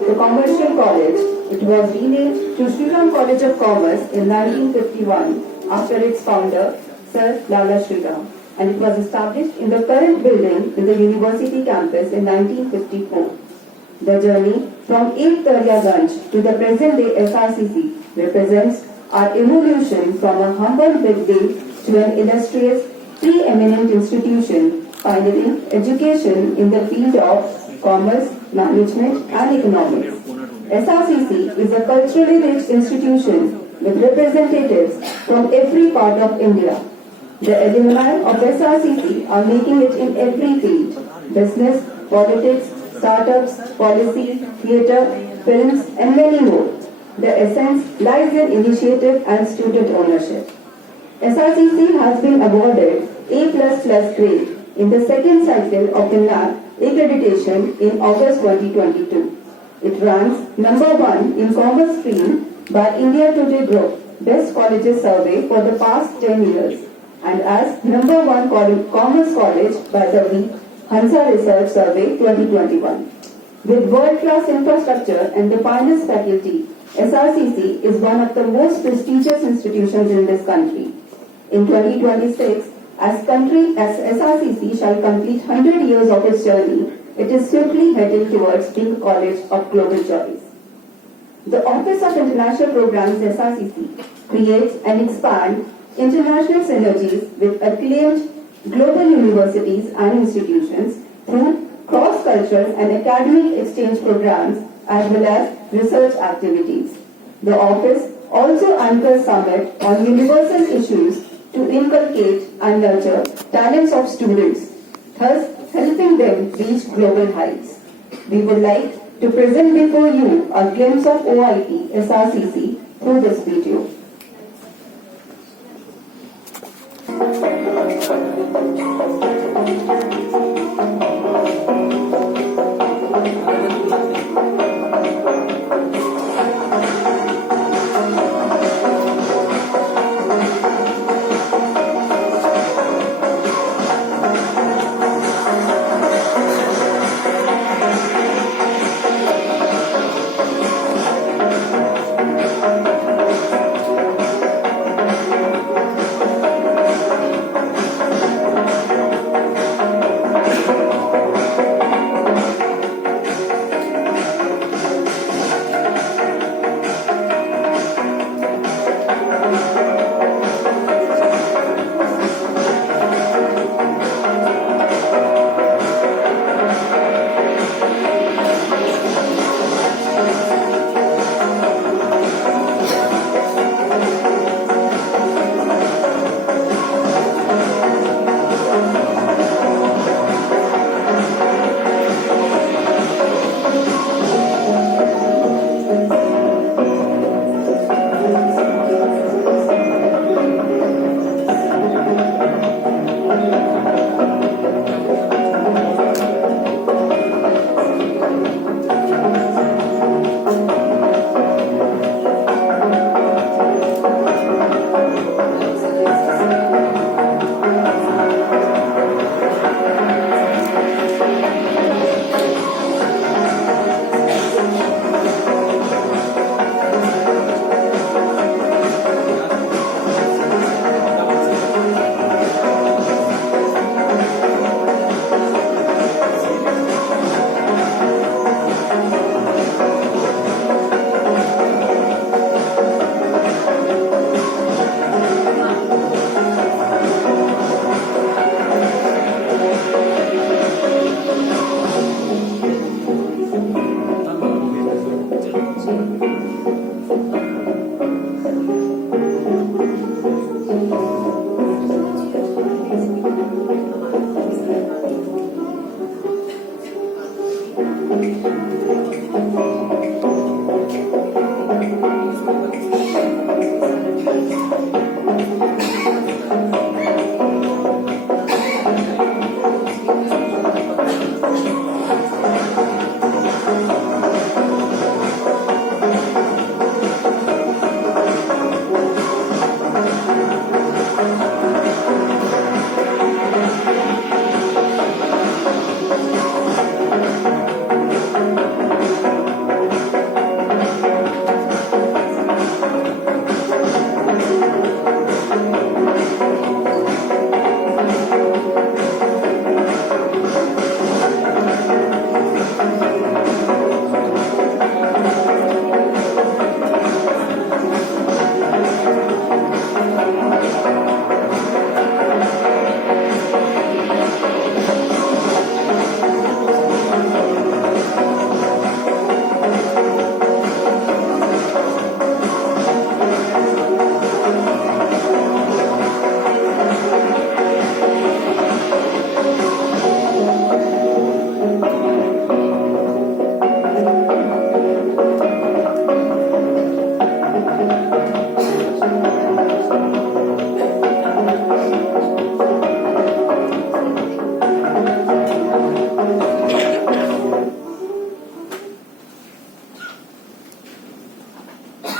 the commercial college. It was renamed to Sriram College of Commerce in 1951 after its founder, Sir Lala Sriram, and it was established in the current building in the university campus in 1954. The journey from Ek Daryaganj to the present-day Srcc represents our evolution from a humble beginning to an illustrious, preeminent institution pioneering education in the field of commerce, management and economics. Srcc is a culturally rich institution with representatives from every part of India. The alumni of Srcc are making it in every field: business, politics, startups, policy, theatre, films and many more. The essence lies in initiative and student ownership. Srcc has been awarded A++ grade in the second cycle of the NAAC accreditation in August 2022. It ranks number 1 in commerce stream by India Today Group Best Colleges Survey for the past 10 years and as number 1 commerce college by the week Hansa Research Survey 2021. With world-class infrastructure and the finest faculty, Srcc is one of the most prestigious institutions in this country. In 2026, as Srcc shall complete 100 years of its journey, it is swiftly heading towards being a college of global choice. The Office of International Programs Srcc creates and expands international synergies with acclaimed global universities and institutions through cross-cultural and academic exchange programs as well as research activities. The office also anchors summit on universal issues to inculcate and nurture talents of students, thus helping them reach global heights. We would like to present before you a glimpse of OIT Srcc through this video.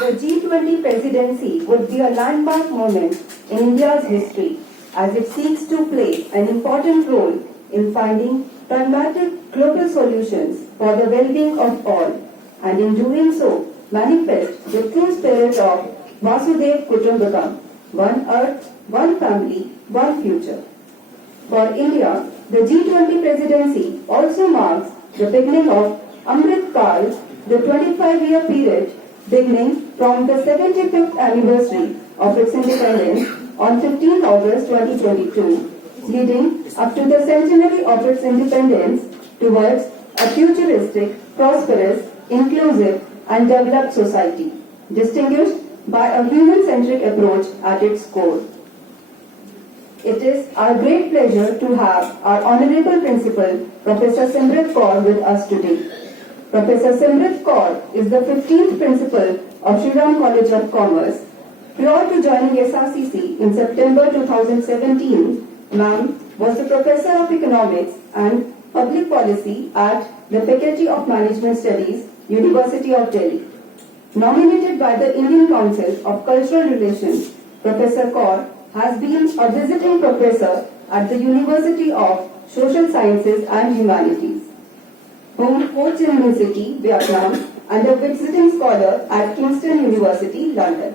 the G20 presidency would be a landmark moment in India's history as it seeks to play an important role in finding pragmatic global solutions for the well-being of all, and in doing so manifest the true spirit of Vasudev Kutumbakam, one earth, one family, one future. For India, the G20 presidency also marks the beginning of Amrit Kal, the 25-year period beginning from the 75th anniversary of its independence on 15 August 2022, leading up to the centenary of its independence towards a futuristic, prosperous, inclusive and developed society, distinguished by a human-centric approach at its core. It is our great pleasure to have our Honorable Principal, Professor Simrit Kaur, with us today. Professor Simrit Kaur is the 15th Principal of Srcc College of Commerce. Prior to joining Srcc in September 2017, Ma'am was the Professor of Economics and Public Policy at the Faculty of Management Studies, University of Delhi. Nominated by the Indian Council of Cultural Relations, Professor Kaur has been a visiting professor at the University of Social Sciences and Humanities, Ho Chi Minh City, Vietnam, and a visiting scholar at Kingston University, London.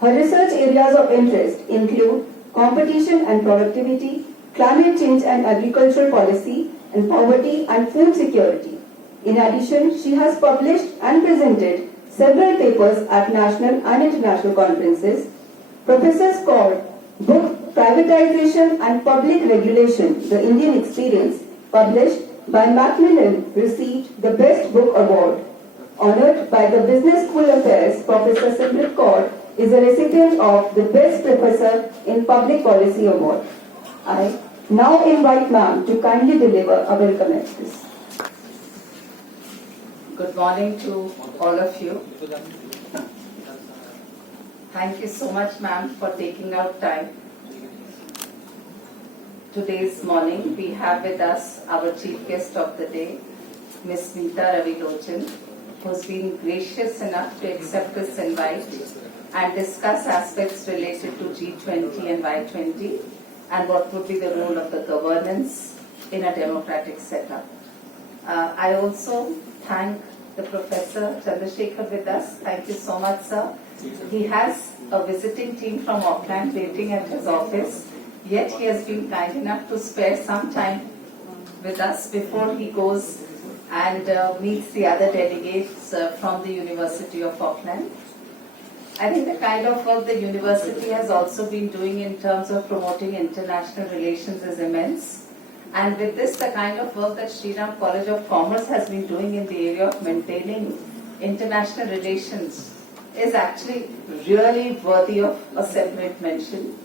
Her research areas of interest include competition and productivity, climate change and agricultural policy, and poverty and food security. In addition, she has published and presented several papers at national and international conferences. Professor Kaur's book Privatization and Public Regulation, The Indian Experience, published by Macmillan, received the Best Book Award. Honored by the Business School Affairs, Professor Simrit Kaur is a recipient of the Best Professor in Public Policy Award. I now invite Ma'am to kindly deliver a welcome address. Good morning to all of you. Thank you so much, ma'am, for taking out time. Today's morning, we have with us our chief guest of the day, Ms. Neeta Ravilochan, who's been gracious enough to accept this invite and discuss aspects related to G20 and Y20 and what would be the role of the governance in a democratic setup. I also thank the Professor Chandrasekhar with us. Thank you so much, sir. He has a visiting team from Auckland waiting at his office, yet he has been kind enough to spare some time with us before he goes and meets the other delegates from the University of Auckland. I think the kind of work the university has also been doing in terms of promoting international relations is immense. And with this, the kind of work that Srcc College of Commerce has been doing in the area of maintaining international relations is actually really worthy of a separate mention.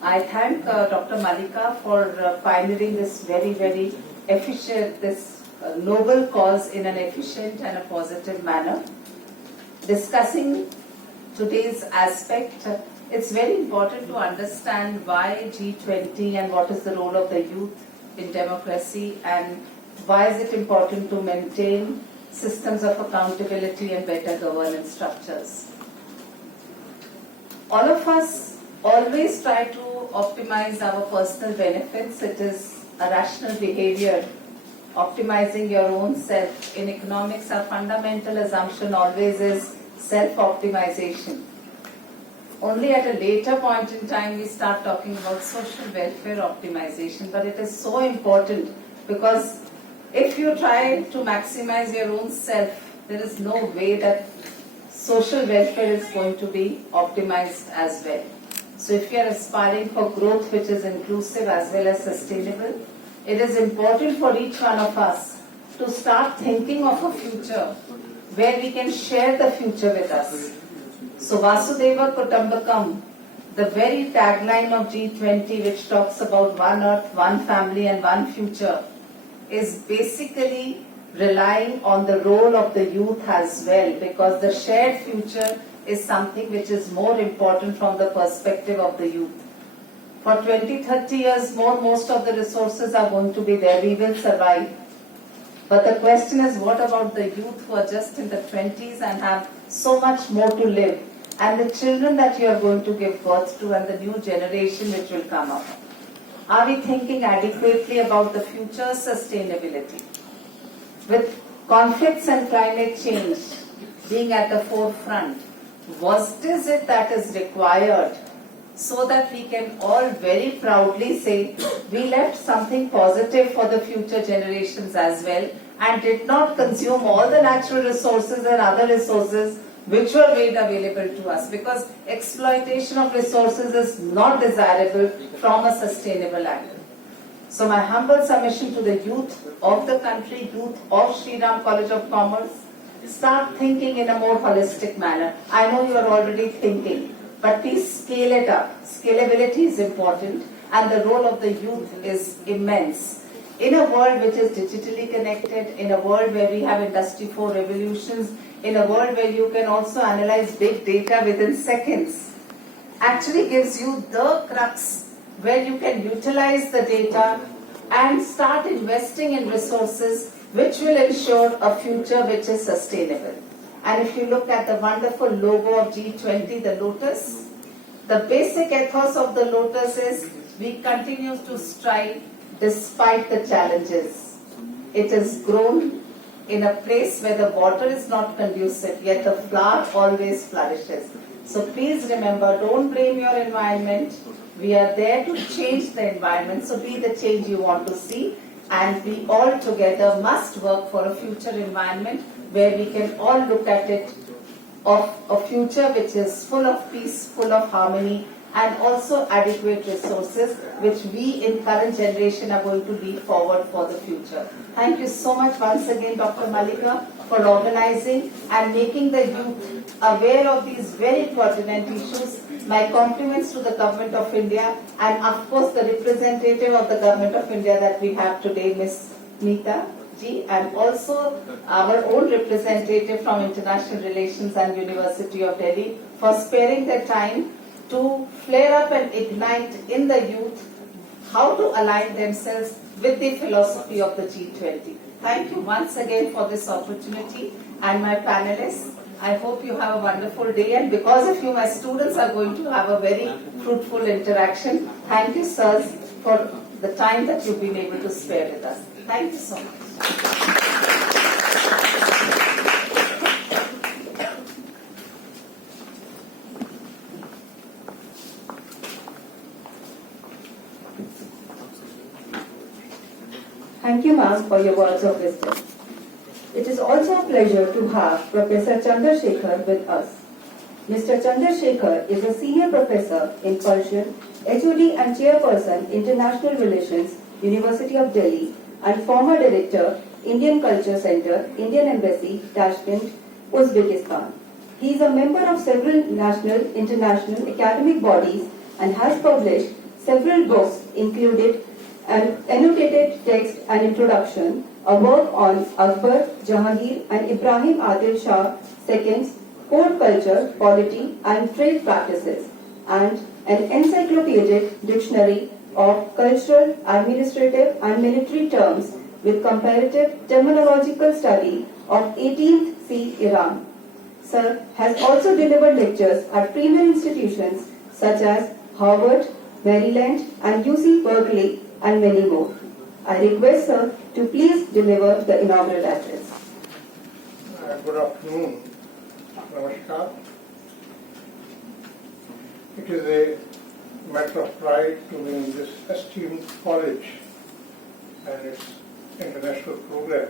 I thank Dr. Malika for pioneering this very, very efficient, this noble cause in an efficient and a positive manner. Discussing today's aspect, it's very important to understand why G20 and what is the role of the youth in democracy and why is it important to maintain systems of accountability and better governance structures. All of us always try to optimize our personal benefits. It is a rational behavior, optimizing your own self. In economics, our fundamental assumption always is self-optimization. Only at a later point in time we start talking about social welfare optimization, but it is so important because if you try to maximize your own self, there is no way that social welfare is going to be optimized as well. So if you are aspiring for growth which is inclusive as well as sustainable, it is important for each one of us to start thinking of a future where we can share the future with us. So Vasudeva Kutumbakam, the very tagline of G20 which talks about one earth, one family and one future, is basically relying on the role of the youth as well, because the shared future is something which is more important from the perspective of the youth. For 20-30 years more, most of the resources are going to be there. We will survive. But the question is, what about the youth who are just in the 20s and have so much more to live? And the children that you are going to give birth to and the new generation which will come up. Are we thinking adequately about the future sustainability? With conflicts and climate change being at the forefront, what is it that is required so that we can all very proudly say we left something positive for the future generations as well and did not consume all the natural resources and other resources which were made available to us, because exploitation of resources is not desirable from a sustainable angle. So my humble submission to the youth of the country, youth of Sriram College of Commerce, start thinking in a more holistic manner. I know you are already thinking, but please scale it up. Scalability is important and the role of the youth is immense. In a world which is digitally connected, in a world where we have Industry 4 revolutions, in a world where you can also analyze big data within seconds, actually gives you the crux where you can utilize the data and start investing in resources which will ensure a future which is sustainable. And if you look at the wonderful logo of G20, the lotus, the basic ethos of the lotus is we continue to strive despite the challenges. It is grown in a place where the water is not conducive, yet the flower always flourishes. So please remember, don't blame your environment. We are there to change the environment, so be the change you want to see. And we all together must work for a future environment where we can all look at it of a future which is full of peace, full of harmony, and also adequate resources which we in current generation are going to lead forward for the future. Thank you so much once again, Dr. Malika, for organizing and making the youth aware of these very pertinent issues. My compliments to the Government of India and of course the representative of the Government of India that we have today, Ms. Meeta ji, and also our own representative from International Relations and University of Delhi for sparing their time to flare up and ignite in the youth how to align themselves with the philosophy of the G20. Thank you once again for this opportunity, and my panelists, I hope you have a wonderful day, and because of you my students are going to have a very fruitful interaction. Thank you sirs for the time that you've been able to spare with us. Thank you so much. Thank you, ma'am, for your words of wisdom. It is also a pleasure to have Professor Chandrasekhar with us. Mr. Chandrasekhar is a senior professor in Persian, HOD and chairperson, International Relations, University of Delhi, and former director, Indian Culture Center, Indian Embassy, Tashkent, Uzbekistan. He is a member of several national, international academic bodies and has published several books, including an annotated text and introduction, a work on Akbar, Jahangir and Ibrahim Adil Shah II's court culture, polity and trade practices, and an encyclopedic dictionary of cultural, administrative and military terms with comparative terminological study of 18th C Iran. Sir has also delivered lectures at premier institutions such as Harvard, Maryland and UC Berkeley and many more. I request sir to please deliver the inaugural address. Good afternoon. Namaskar. It is a matter of pride to be in this esteemed college and its international program.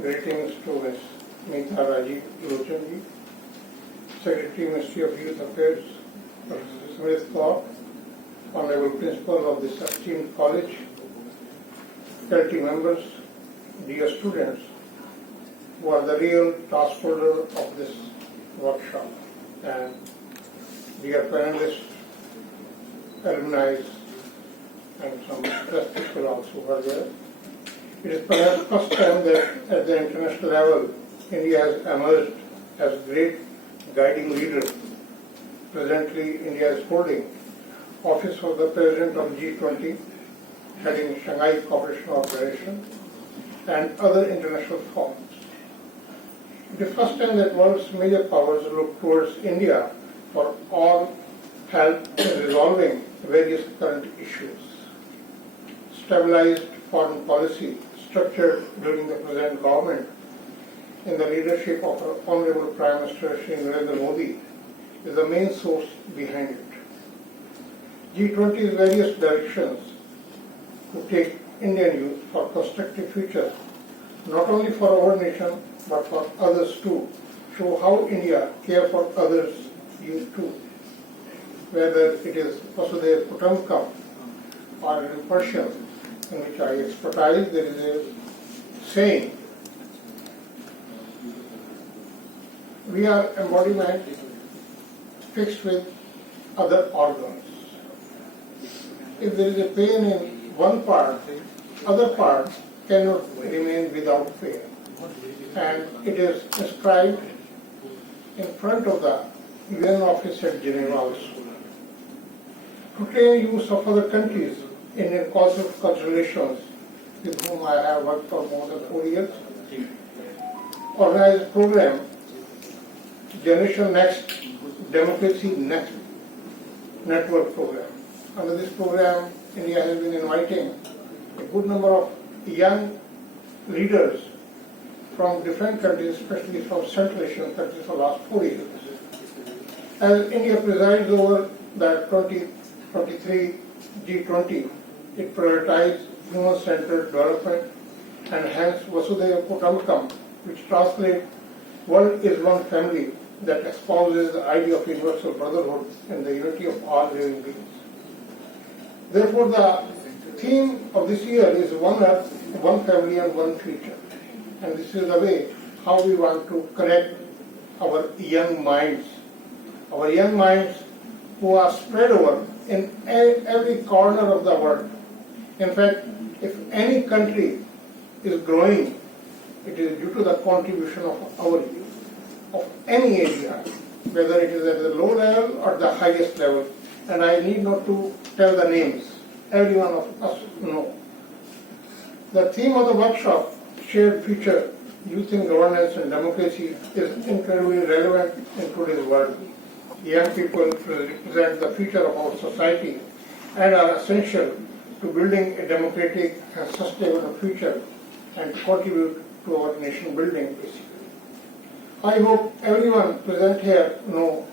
Greetings to Ms. Meeta Rajiv Lochanji, Secretary, Ministry of Youth Affairs, Professor Smith Kaur, Honorable Principal of this esteemed college, faculty members, dear students, who are the real task holder of this workshop, and dear panelists, alumni, and some press people also were there. It is perhaps the first time that at the international level, India has emerged as great guiding leader. Presently, India is holding office of the President of G20, heading Shanghai Cooperation Organization, and other international forums. It is the first time that world's major powers look towards India for all help in resolving various current issues. Stabilized foreign policy structured during the present government in the leadership of our Honorable Prime Minister Shri Narendra Modi is the main source behind it. G20's various directions to take Indian youth for constructive future, not only for our nation but for others too, show how India cares for others' youth too. Whether it is Vasudhaiva Kutumbakam or in Persian, in which I expertise, there is a saying, we are embodiment fixed with other organs. If there is a pain in one part, other parts cannot remain without pain. And it is inscribed in front of the UN office at Geneva also. To train youth of other countries in cultural relations with whom I have worked for more than 4 years, organized a program, Generation Next, Democracy Next Network Program. Under this program, India has been inviting a good number of young leaders from different countries, especially from Central Asian countries for the last 4 years. As India presides over the 2023 G20, it prioritized human-centered development and hence Vasudhaiva Kutumbakam, which translates world is one family, that espouses the idea of universal brotherhood and the unity of all living beings. Therefore, the theme of this year is One Earth, One Family and One Future. And this is the way how we want to connect our young minds who are spread over in every corner of the world. In fact, if any country is growing, it is due to the contribution of our youth, of any area, whether it is at the low level or the highest level. And I need not to tell the names. Every one of us know. The theme of the workshop, Shared Future, Youth in Governance and Democracy, is incredibly relevant in today's world. Young people represent the future of our society and are essential to building a democratic and sustainable future and contribute to our nation building basically. I hope everyone present here know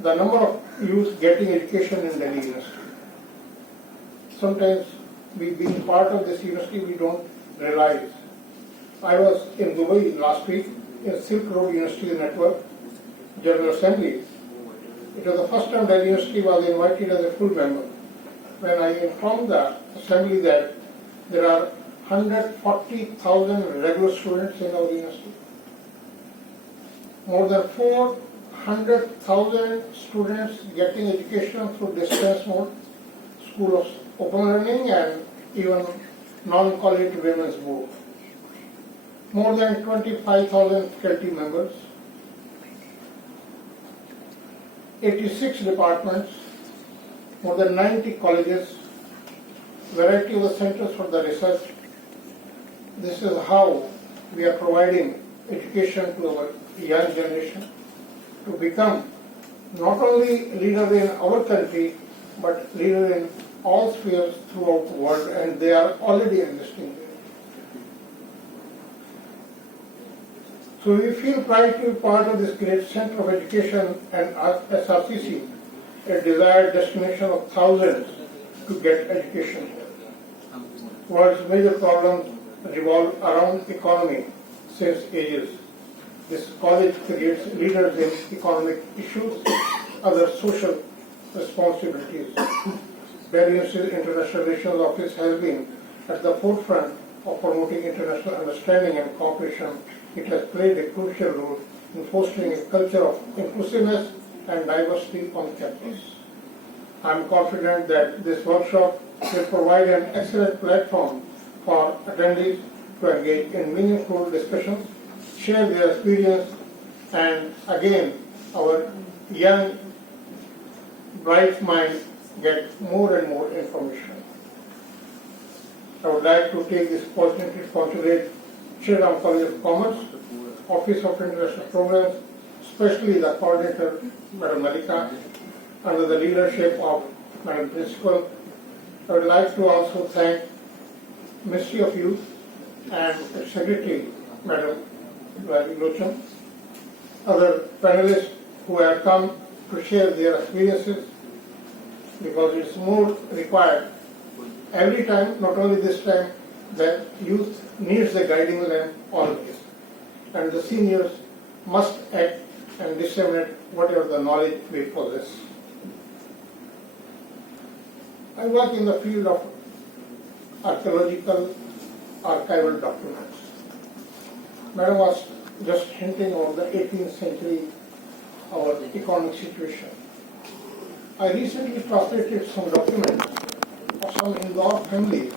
the number of youth getting education in Delhi University. Sometimes we being part of this university, we don't realize. I was in Dubai last week in Silk Road University Network General Assembly. It was the first time Delhi University was invited as a full member. When I informed the assembly that there are 140,000 regular students in our university, more than 400,000 students getting education through distance mode, School of Open Learning and even non-college women's board. More than 25,000 faculty members, 86 departments, more than 90 colleges, variety of the centers for the research. This is how we are providing education to our young generation to become not only leader in our country but leader in all spheres throughout the world, and they are already existing there. So we feel pride to be part of this great center of education and Srcc, a desired destination of thousands to get education here. World's major problems revolve around economy since ages. This college creates leaders in economic issues, other social responsibilities. Delhi International Relations Office has been at the forefront of promoting international understanding and cooperation. It has played a crucial role in fostering a culture of inclusiveness and diversity on campus. I am confident that this workshop will provide an excellent platform for attendees to engage in meaningful discussions, share their experience, and again, our young, bright minds get more and more information. I would like to take this opportunity to congratulate Srcc College of Commerce, Office of International Programs, especially the coordinator, Madam Malika, under the leadership of Madam Principal. I would like to also thank Ministry of Youth and its Secretary, Madam Lochan, other panelists who have come to share their experiences, because it's more required every time, not only this time, that youth needs the guiding lamp always. And the seniors must act and disseminate whatever the knowledge we possess. I work in the field of archaeological archival documents. Madam was just hinting on the 18th century, our economic situation. I recently translated some documents of some Indore families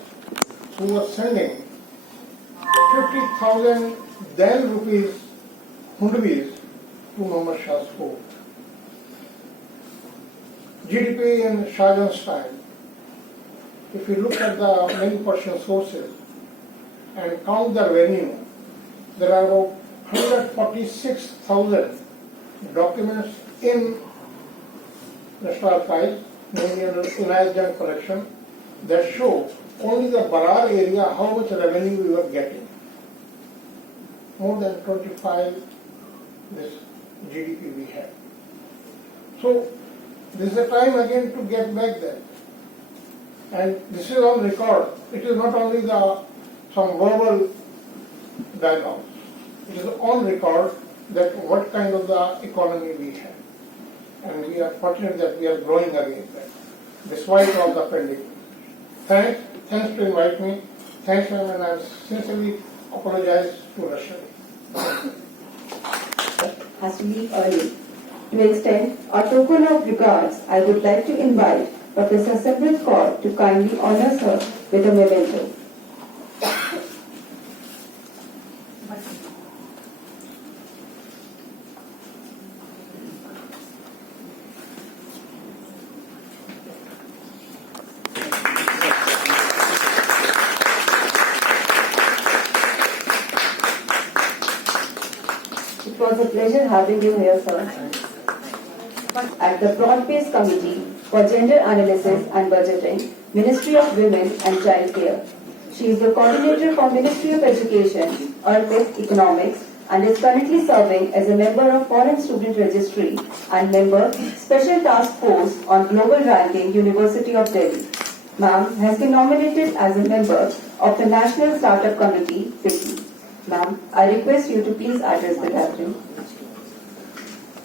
who were sending 50,000 then rupees hundvis to Muhammad Shah's fort. GDP in Shah Jahan's time, if you look at the many Persian sources and count the revenue, there are about 146,000 documents in National Archives, mainly in the Inayat Jang collection, that show only the Barar area how much revenue we were getting. More than 25 this GDP we had. So this is a time again to get back there. And this is on record. It is not only some verbal dialogues. It is on record that what kind of the economy we have. And we are fortunate that we are growing again there, despite all the pandemic. Thanks to invite me. Thanks, ma'am, and I sincerely apologize to Russia. Has to leave early. To extend a token of regards, I would like to invite Professor Simran Kaur to kindly honor her with a memento. It was a pleasure having you here, sir. At the Broad-Based Committee for Gender Analysis and Budgeting, Ministry of Women and Child Care. She is the coordinator for Ministry of Education, Earth Economics, and is currently serving as a member of Foreign Student Registry and member Special Task Force on Global Ranking, University of Delhi. Ma'am has been nominated as a member of the National Startup Committee, FICCI. Ma'am, I request you to please address the gathering.